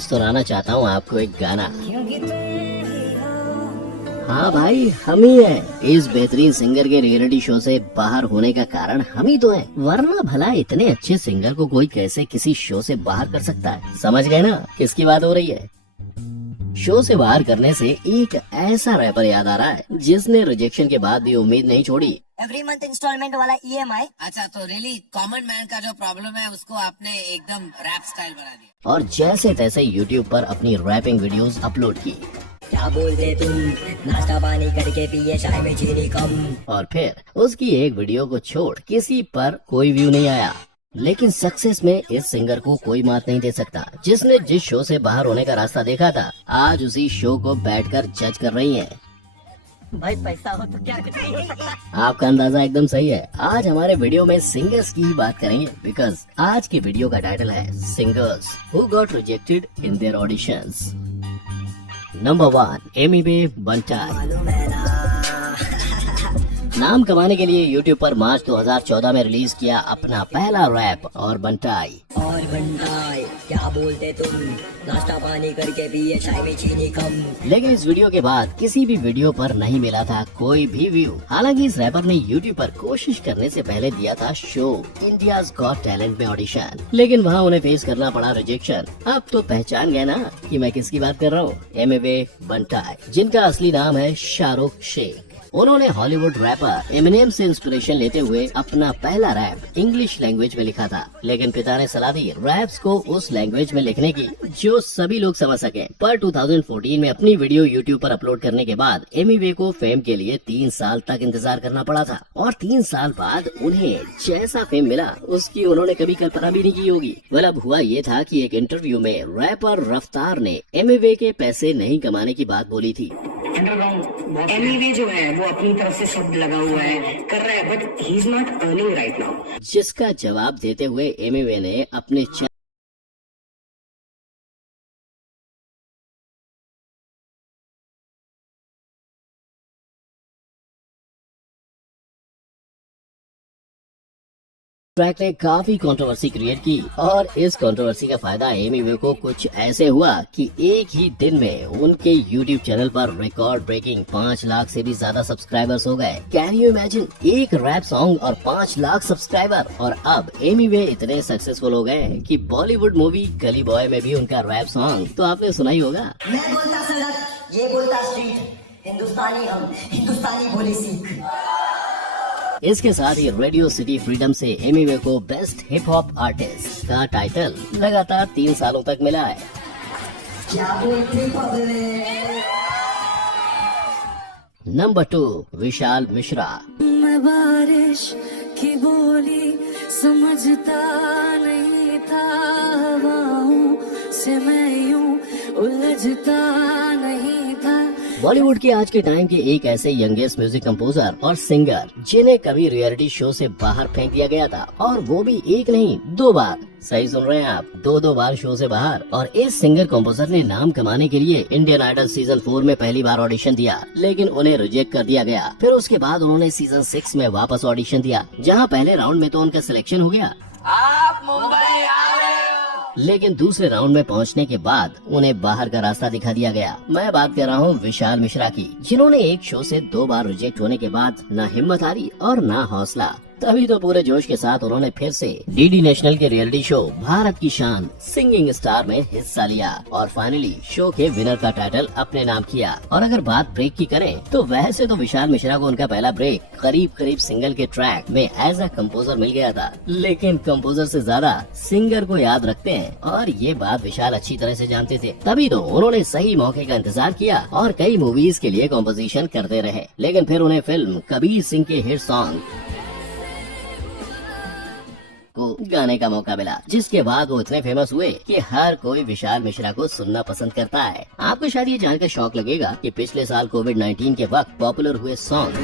सुनाना चाहता हूँ आपको एक गाना। हाँ भाई, हम ही हैं। इस बेहतरीन सिंगर के रियलिटी शो से बाहर होने का कारण हम ही तो हैं। वरना भला इतने अच्छे सिंगर को कोई कैसे किसी शो से बाहर कर सकता है? समझ गए ना किसकी बात हो रही है? शो से बाहर करने से एक ऐसा रैपर याद आ रहा है जिसने रिजेक्शन के बाद भी उम्मीद नहीं छोड़ी। एवरी मंथ इंस्टॉलमेंट वाला EMI। अच्छा, तो रियली कॉमन मैन का जो प्रॉब्लम है उसको आपने एकदम रैप स्टाइल बना दिया और जैसे तैसे यूट्यूब पर अपनी रैपिंग वीडियोस अपलोड की। क्या बोलते तुम, नाश्ता पानी करके पिए चाय में चीनी कम। और फिर उसकी एक वीडियो को छोड़ किसी पर कोई व्यू नहीं आया। लेकिन सक्सेस में इस सिंगर को कोई मात नहीं दे सकता। जिसने जिस शो से बाहर होने का रास्ता देखा था, आज उसी शो को बैठकर जज कर रही हैं। भाई पैसा हो तो क्या कुछ नहीं हो सकता। आपका अंदाजा एकदम सही है। आज हमारे वीडियो में सिंगर्स की ही बात करेंगे, बिकॉज आज की वीडियो का टाइटल है singers who got rejected in their auditions. Number 1, Amy वे बंटाई। नाम कमाने के लिए YouTube पर मार्च 2014 में रिलीज किया अपना पहला रैप और बंटाई। क्या बोलते तुम, नाश्ता पानी करके पिए चाय में चीनी कम। लेकिन इस वीडियो के बाद किसी भी वीडियो पर नहीं मिला था कोई भी व्यू। हालांकि इस रैपर ने YouTube पर कोशिश करने से पहले दिया था शो इंडियाज गॉट टैलेंट में ऑडिशन, लेकिन वहां उन्हें फेस करना पड़ा रिजेक्शन। अब तो पहचान गए ना कि मैं किसकी बात कर रहा हूँ? एमी वे बंटाई, जिनका असली नाम है शाहरुख शेख। उन्होंने हॉलीवुड रैपर एमिनेम से इंस्पिरेशन लेते हुए अपना पहला रैप इंग्लिश लैंग्वेज में लिखा था, लेकिन पिता ने सलाह दी रैप्स को उस लैंग्वेज में लिखने की जो सभी लोग समझ सके। पर 2014 में अपनी वीडियो YouTube पर अपलोड करने के बाद एमी वे को फेम के लिए 3 साल तक इंतजार करना पड़ा था, और 3 साल बाद उन्हें जैसा फेम मिला उसकी उन्होंने कभी कल्पना भी नहीं की होगी। मतलब हुआ ये था कि एक इंटरव्यू में रैपर रफ्तार ने एमी वे के पैसे नहीं कमाने की बात बोली थी। एमी जो है वो अपनी तरफ से शब्द लगा हुआ है, कर रहा है, but he is not earning right now. जिसका जवाब देते हुए एमी वे ने अपने ट्रैक ने काफी कंट्रोवर्सी क्रिएट की, और इस कंट्रोवर्सी का फायदा एमी वे को कुछ ऐसे हुआ कि एक ही दिन में उनके YouTube चैनल पर रिकॉर्ड ब्रेकिंग 5 लाख से भी ज्यादा सब्सक्राइबर्स हो गए। कैन यू इमेजिन, एक रैप सॉन्ग और 5 लाख सब्सक्राइबर। और अब एमी वे इतने सक्सेसफुल हो गए कि बॉलीवुड मूवी गली बॉय में भी उनका रैप सॉन्ग तो आपने सुना ही होगा। मैं बोलता सड़क, ये बोलता स्ट्रीट, हिंदुस्तानी हम, हिंदुस्तानी बोली सीख। इसके साथ ही रेडियो सिटी फ्रीडम से एमी वे को बेस्ट हिप हॉप आर्टिस्ट का टाइटल लगातार 3 सालों तक मिला है। क्या बोलते नंबर 2, विशाल मिश्रा। मैं बारिश की बोली समझता नहीं था, हवाओं से मैं यूं उलझता नहीं था। बॉलीवुड के आज के टाइम के एक ऐसे यंगेस्ट म्यूजिक कंपोजर और सिंगर जिन्हें कभी रियलिटी शो से बाहर फेंक दिया गया था, और वो भी एक नहीं 2 बार। सही सुन रहे हैं आप, 2 बार शो से बाहर। और इस सिंगर कंपोजर ने नाम कमाने के लिए इंडियन आइडल सीजन 4 में पहली बार ऑडिशन दिया, लेकिन उन्हें रिजेक्ट कर दिया गया। फिर उसके बाद उन्होंने सीजन 6 में वापस ऑडिशन दिया, जहां पहले राउंड में तो उनका सिलेक्शन हो गया, आप मुंबई आ रहे हो। लेकिन दूसरे राउंड में पहुंचने के बाद उन्हें बाहर का रास्ता दिखा दिया गया। मैं बात कर रहा हूं विशाल मिश्रा की, जिन्होंने एक शो से 2 बार रिजेक्ट होने के बाद न हिम्मत हारी और न हौसला। तभी तो पूरे जोश के साथ उन्होंने फिर से डीडी नेशनल के रियलिटी शो भारत की शान सिंगिंग स्टार में हिस्सा लिया, और फाइनली शो के विनर का टाइटल अपने नाम किया। और अगर बात ब्रेक की करें तो वैसे तो विशाल मिश्रा को उनका पहला ब्रेक करीब सिंगल के ट्रैक में एज अ कंपोजर मिल गया था, लेकिन कंपोजर से ज्यादा सिंगर को याद रखते हैं, और ये बात विशाल अच्छी तरह से जानते थे। तभी तो उन्होंने सही मौके का इंतजार किया और कई मूवीज के लिए कॉम्पोजिशन करते रहे। लेकिन फिर उन्हें फिल्म कबीर सिंह के हिट सॉन्ग को गाने का मौका मिला, जिसके बाद वो इतने फेमस हुए कि हर कोई विशाल मिश्रा को सुनना पसंद करता है। आपको शायद ये जानकर शौक लगेगा कि पिछले साल कोविड-19 के वक्त पॉपुलर हुए सॉन्ग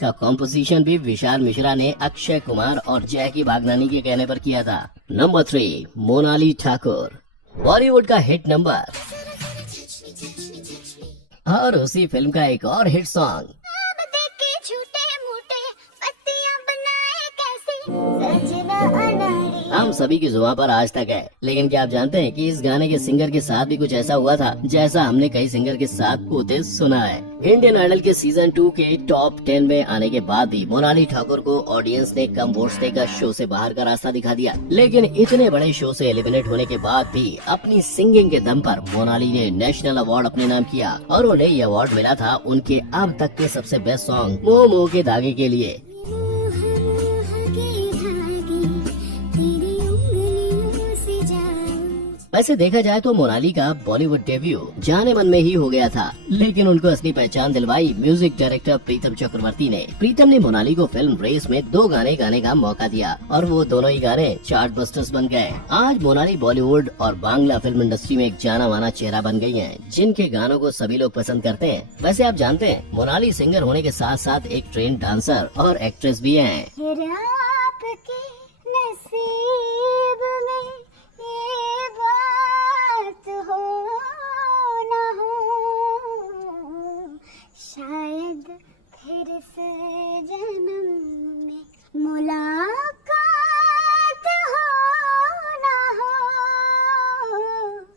का कॉम्पोजिशन भी विशाल मिश्रा ने अक्षय कुमार और जैकी भागनानी के कहने पर किया था। नंबर 3, मोनाली ठाकुर, बॉलीवुड का हिट नंबर, और उसी फिल्म का एक और हिट सॉन्ग। हम सभी की जुबान पर आज तक है। लेकिन क्या आप जानते हैं कि इस गाने के सिंगर के साथ भी कुछ ऐसा हुआ था जैसा हमने कई सिंगर के साथ होते सुना है। इंडियन आइडल के सीजन 2 के टॉप 10 में आने के बाद भी मोनाली ठाकुर को ऑडियंस ने कम वोट्स देकर शो से बाहर का रास्ता दिखा दिया। लेकिन इतने बड़े शो से एलिमिनेट होने के बाद भी अपनी सिंगिंग के दम पर मोनाली ने नेशनल अवार्ड अपने नाम किया और उन्हें ये अवार्ड मिला था उनके अब तक के सबसे बेस्ट सॉन्ग मोह मोह के धागे के लिए। वैसे देखा जाए तो मोनाली का बॉलीवुड डेब्यू जाने मन में ही हो गया था, लेकिन उनको असली पहचान दिलवाई म्यूजिक डायरेक्टर प्रीतम चक्रवर्ती ने। प्रीतम ने मोनाली को फिल्म रेस में 2 गाने गाने का मौका दिया और वो दोनों ही गाने चार्ट बस्टर्स बन गए। आज मोनाली बॉलीवुड और बांग्ला फिल्म इंडस्ट्री में एक जाना माना चेहरा बन गई है, जिनके गानों को सभी लोग पसंद करते हैं। वैसे आप जानते हैं मोनाली सिंगर होने के साथ साथ एक ट्रेन डांसर और एक्ट्रेस भी है। शायद फिर से जन्म में मुलाकात हो ना हो।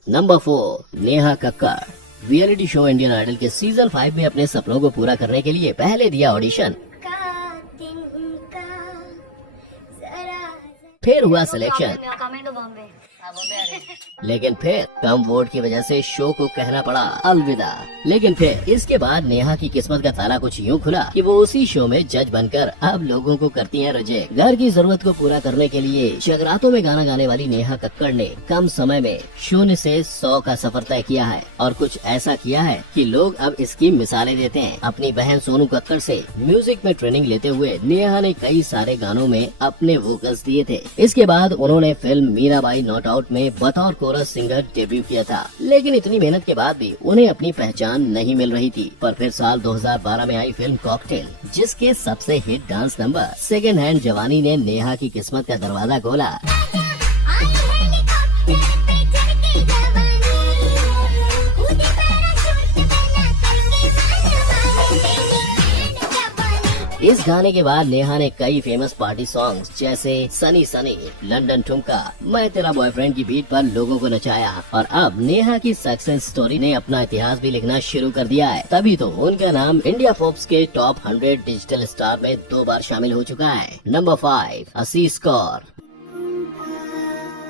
Number 4, Neha Kakkar. Reality show Indian Idol के सीजन 5 में अपने सपनों को पूरा करने के लिए पहले दिया ऑडिशन, फिर हुआ सिलेक्शन, लेकिन फिर कम वोट की वजह से शो को कहना पड़ा अलविदा। लेकिन फिर इसके बाद नेहा की किस्मत का ताला कुछ यूँ खुला कि वो उसी शो में जज बनकर अब लोगों को करती हैं रिजेक्ट। घर की जरूरत को पूरा करने के लिए जगरातों में गाना गाने वाली नेहा कक्कड़ ने कम समय में 0 से 100 का सफर तय किया है और कुछ ऐसा किया है कि लोग अब इसकी मिसालें देते हैं। अपनी बहन सोनू कक्कड़ से म्यूजिक में ट्रेनिंग लेते हुए नेहा ने कई सारे गानों में अपने वोकल्स दिए थे। इसके बाद उन्होंने फिल्म मीराबाई नॉट आउट में बतौर कोरस सिंगर डेब्यू किया था। लेकिन इतनी मेहनत के बाद भी उन्हें अपनी पहचान नहीं मिल रही थी। पर फिर साल 2012 में आई फिल्म कॉकटेल, जिसके सबसे hit dance number second hand जवानी ने नेहा की किस्मत का दरवाजा खोला। इस गाने के बाद नेहा ने कई फेमस पार्टी सॉन्ग्स जैसे सनी सनी, लंदन ठुमका, मैं तेरा बॉयफ्रेंड की बीट पर लोगों को नचाया और अब नेहा की सक्सेस स्टोरी ने अपना इतिहास भी लिखना शुरू कर दिया है। तभी तो उनका नाम इंडिया पॉप्स के टॉप 100 डिजिटल स्टार में 2 बार शामिल हो चुका है। नंबर 5, आशीष कौर।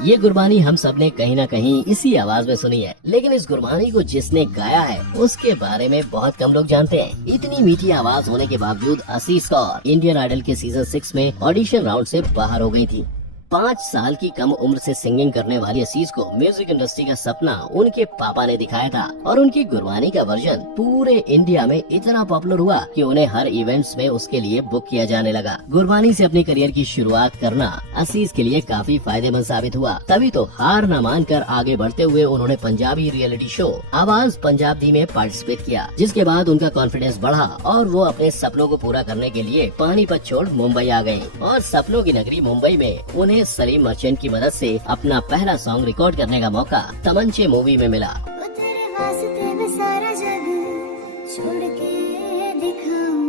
ये गुरबानी हम सब ने कहीं न कहीं इसी आवाज में सुनी है, लेकिन इस गुरबानी को जिसने गाया है उसके बारे में बहुत कम लोग जानते हैं। इतनी मीठी आवाज होने के बावजूद आशीष कौर इंडियन आइडल के सीजन 6 में ऑडिशन राउंड से बाहर हो गई थी। 5 साल की कम उम्र से सिंगिंग करने वाली आशीष को म्यूजिक इंडस्ट्री का सपना उनके पापा ने दिखाया था और उनकी गुरबानी का वर्जन पूरे इंडिया में इतना पॉपुलर हुआ कि उन्हें हर इवेंट्स में उसके लिए बुक किया जाने लगा। गुरबानी से अपने करियर की शुरुआत करना आशीष के लिए काफी फायदेमंद साबित हुआ। तभी तो हार न मानकर आगे बढ़ते हुए उन्होंने पंजाबी रियलिटी शो आवाज पंजाबी में पार्टिसिपेट किया, जिसके बाद उनका कॉन्फिडेंस बढ़ा और वो अपने सपनों को पूरा करने के लिए पानीपत छोड़ मुंबई आ गयी और सपनों की नगरी मुंबई में उन्हें सलीम मर्चेंट की मदद से अपना पहला सॉन्ग रिकॉर्ड करने का मौका तमंचे मूवी में मिला। छोड़ के दिखाऊं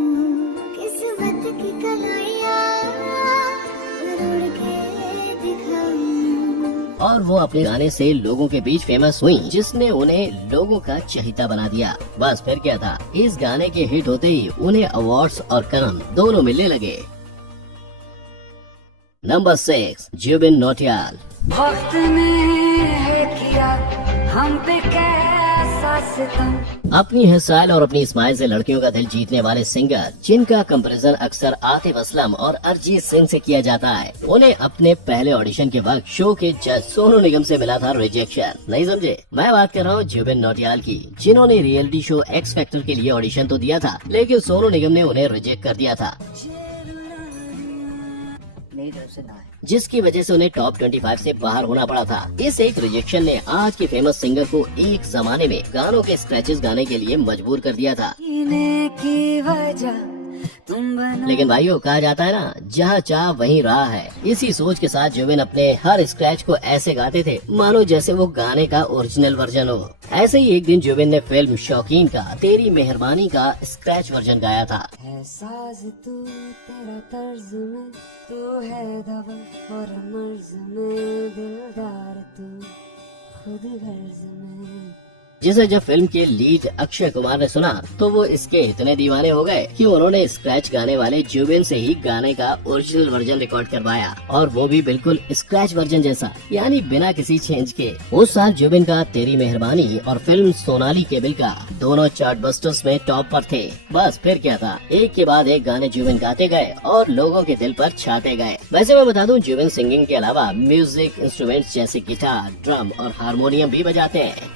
किस्मत की कलाइयां, उड़ के दिखाऊं। और वो अपने गाने से लोगों के बीच फेमस हुई, जिसने उन्हें लोगों का चहेता बना दिया। बस फिर क्या था, इस गाने के हिट होते ही उन्हें अवार्ड्स और कदम दोनों मिलने लगे। नंबर 6, जुबिन नौटियाल। वक्त ने है किया हम पे कैसा सितम। अपनी हेयर स्टाइल और अपनी स्माइल से लड़कियों का दिल जीतने वाले सिंगर, जिनका कंपैरिजन अक्सर आतिफ असलम और अरिजीत सिंह से किया जाता है, उन्हें अपने पहले ऑडिशन के वक्त शो के जज सोनू निगम से मिला था रिजेक्शन। नहीं समझे? मैं बात कर रहा हूँ जुबिन नौटियाल की, जिन्होंने रियलिटी शो एक्स फैक्टर के लिए ऑडिशन तो दिया था, लेकिन सोनू निगम ने उन्हें रिजेक्ट कर दिया था, जिसकी वजह से उन्हें टॉप 25 से बाहर होना पड़ा था। इस एक रिजेक्शन ने आज के फेमस सिंगर को एक जमाने में गानों के स्क्रैचेस गाने के लिए मजबूर कर दिया था। की वजह तुम बना लेकिन भाइयों कहा जाता है ना, जहाँ चाह वहीं राह है। इसी सोच के साथ जुबिन अपने हर स्क्रैच को ऐसे गाते थे मानो जैसे वो गाने का ओरिजिनल वर्जन हो। ऐसे ही एक दिन जुबिन ने फिल्म शौकीन का तेरी मेहरबानी का स्क्रैच वर्जन गाया था। है साज तू तेरा तर्ज में, तू है दवा और मर्ज में, दिलदार तू खुद गर्ज में। जिसे जब फिल्म के लीड अक्षय कुमार ने सुना तो वो इसके इतने दीवाने हो गए कि उन्होंने स्क्रैच गाने वाले जुबिन से ही गाने का ओरिजिनल वर्जन रिकॉर्ड करवाया, और वो भी बिल्कुल स्क्रैच वर्जन जैसा, यानी बिना किसी चेंज के। उस साल जुबिन का तेरी मेहरबानी और फिल्म सोनाली केबिल का दोनों चार्ट बस्टर्स में टॉप पर थे। बस फिर क्या था, एक के बाद एक गाने जुबिन गाते गए और लोगों के दिल पर छाते गए। वैसे मैं बता दूं, जुबिन सिंगिंग के अलावा म्यूजिक इंस्ट्रूमेंट्स जैसे गिटार, ड्रम और हारमोनियम भी बजाते हैं।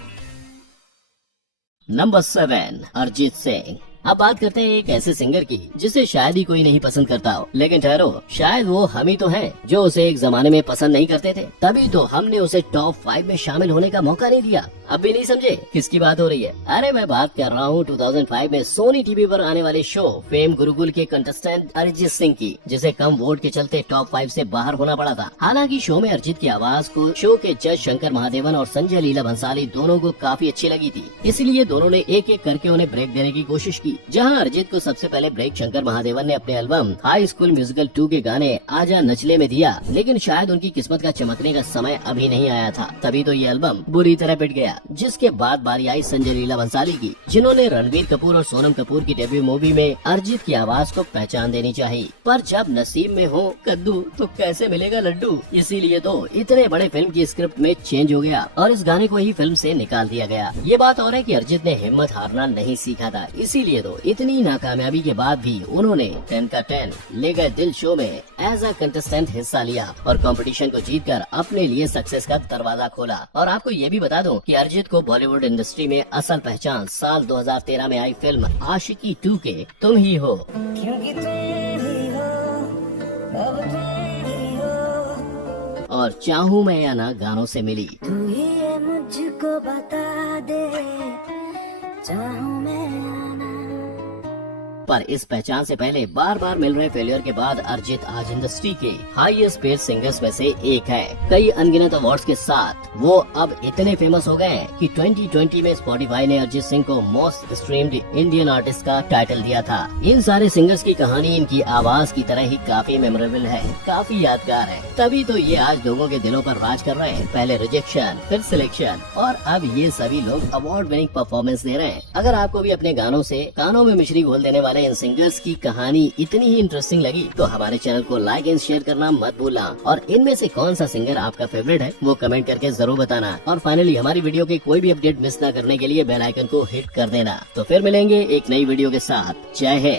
नंबर 7, अरिजीत सिंह। अब बात करते हैं एक ऐसे सिंगर की जिसे शायद ही कोई नहीं पसंद करता हो, लेकिन ठहरो, शायद वो हम ही तो हैं जो उसे एक जमाने में पसंद नहीं करते थे, तभी तो हमने उसे टॉप 5 में शामिल होने का मौका नहीं दिया। अब भी नहीं समझे किसकी बात हो रही है? अरे मैं बात कर रहा हूँ 2005 में सोनी टीवी पर आने वाले शो फेम गुरुकुल के कंटेस्टेंट अरिजीत सिंह की, जिसे कम वोट के चलते टॉप 5 से बाहर होना पड़ा था। हालांकि शो में अरिजीत की आवाज को शो के जज शंकर महादेवन और संजय लीला भंसाली दोनों को काफी अच्छी लगी थी, इसलिए दोनों ने एक एक करके उन्हें ब्रेक देने की कोशिश की। जहां अरिजीत को सबसे पहले ब्रेक शंकर महादेवन ने अपने एल्बम हाई स्कूल म्यूजिकल 2 के गाने आजा नचले में दिया, लेकिन शायद उनकी किस्मत का चमकने का समय अभी नहीं आया था, तभी तो ये एल्बम बुरी तरह पिट गया। जिसके बाद बारी आई संजय लीला भंसाली की, जिन्होंने रणबीर कपूर और सोनम कपूर की डेब्यू मूवी में अरिजीत की आवाज को पहचान देनी चाहिए, पर जब नसीब में हो कद्दू तो कैसे मिलेगा लड्डू, इसीलिए तो इतने बड़े फिल्म की स्क्रिप्ट में चेंज हो गया और इस गाने को ही फिल्म से निकाल दिया गया। ये बात और है कि अरिजीत ने हिम्मत हारना नहीं सीखा था, इसीलिए तो इतनी नाकामयाबी के बाद भी उन्होंने 10 का 10 ले गए दिल शो में एज अ कंटेस्टेंट हिस्सा लिया और कंपटीशन को जीतकर अपने लिए सक्सेस का दरवाजा खोला। और आपको ये भी बता दूं कि अरिजीत को बॉलीवुड इंडस्ट्री में असल पहचान साल 2013 में आई फिल्म आशिकी 2 के तुम ही हो। क्योंकि तुम ही हो, अब तुम ही हो, और चाहूँ मैं या ना गानों से मिली। तू ही ये मुझको बता दे, चाहूं मैं या ना। पर इस पहचान से पहले बार बार मिल रहे फेलियर के बाद अरिजीत आज इंडस्ट्री के हाईएस्ट पेड सिंगर्स में से एक है। कई अनगिनत अवार्ड्स के साथ वो अब इतने फेमस हो गए हैं कि 2020 में स्पॉटिफाई ने अरिजीत सिंह को मोस्ट स्ट्रीम्ड इंडियन आर्टिस्ट का टाइटल दिया था। इन सारे सिंगर्स की कहानी इनकी आवाज की तरह ही काफी मेमोरेबल है, काफी यादगार है, तभी तो ये आज लोगों के दिलों पर राज कर रहे हैं। पहले रिजेक्शन, फिर सिलेक्शन और अब ये सभी लोग अवार्ड विनिंग परफॉर्मेंस दे रहे हैं। अगर आपको भी अपने गानों से कानों में मिश्री घोल देने वाले इन सिंगर्स की कहानी इतनी ही इंटरेस्टिंग लगी तो हमारे चैनल को लाइक एंड शेयर करना मत भूलना, और इनमें से कौन सा सिंगर आपका फेवरेट है वो कमेंट करके जरूर बताना। और फाइनली हमारी वीडियो के कोई भी अपडेट मिस न करने के लिए बेल आइकन को हिट कर देना। तो फिर मिलेंगे एक नई वीडियो के साथ। जय हिंद।